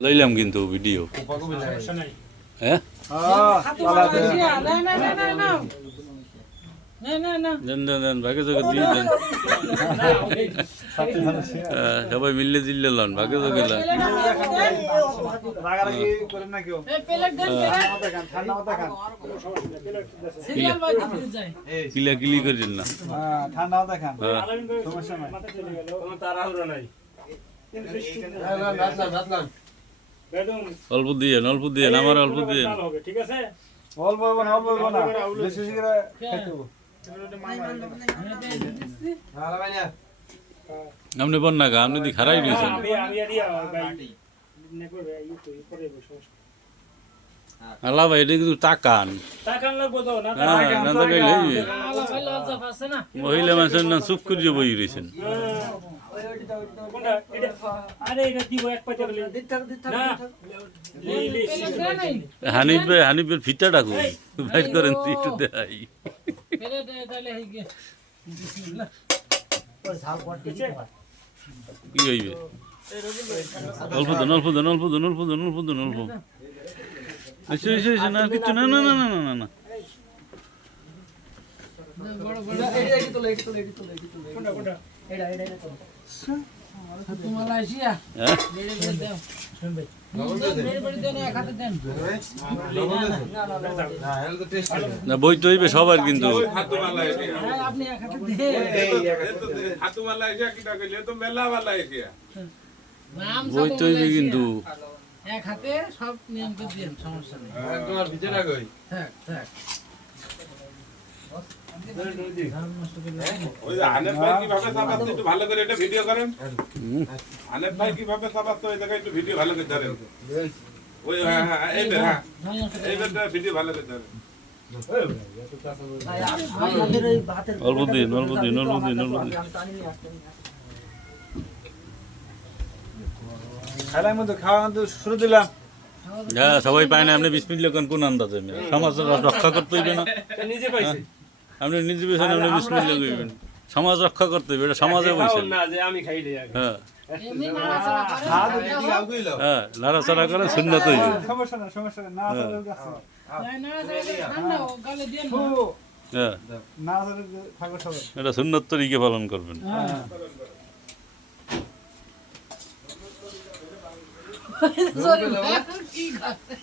লইলাম কিন্তু ভিডিও হ্যাঁ দেন দেন দেন ভাগে চোখে দিয়ে দেন সবাই মিললে জিললে লন ভাগে চোখে লন কিলা কিলি করেন না ঠান্ডাও দেখান সমস্যা নাই অল্প দিয়ে আমার অল্প দিয়ে ঠিক আছে অল্প না বেশি করে খাইতে হবে আপনি বন্যা গা আপনি দি খারাই দিয়েছেন আল্লাহ ভাই এটা কিন্তু টাকান না তো গেলে মহিলা মানুষের না চুপ করিয়ে বই রয়েছেন হানিফের ফিতা ডাকু বাইর করেন একটু দেখাই কি হইবে অল্প দেন না কিছু না না না বই তো হইবে সবার কিন্তু বই তো হইবে কিন্তু এক হাতে সব নিয়ম করে দিন সমস্যা নেই তোমার ভিতরে কই থাক ওই আনেফ ভাই কিভাবে সাবাচ্ছে একটু ভালো করে এটা ভিডিও করেন আনেফ ভাই কিভাবে সাবাচ্ছে ওই জায়গায় একটু ভিডিও ভালো করে ধরেন ওই এইটা ভিডিও ভালো করে ধরেন অল্প দিন খাইলাম মধ্যে খাওয়া তো শুরু দিলাম হ্যাঁ সবাই পায় না আপনি বিসমিল্লাহ কোন আন্দাজে সমাজ রক্ষা করতে হইবে না নিজে পাইছি আপনি নিজে পেছেন আপনি বিসমিল্লাহ কইবেন সমাজ রক্ষা করতে হইবে এটা সমাজে বইছেন না যে আমি খাই দেই হ্যাঁ এমনি নাড়াচাড়া করে হ্যাঁ নাড়াচাড়া করে সুন্নাত হইবে সমস্যা না চলে যাচ্ছে নাড়াচাড়া ঠান্ডা গালে দিয়ে হ্যাঁ না চলে থাকো সবাই এটা সুন্নাত তরিকে পালন করবেন কি খাবে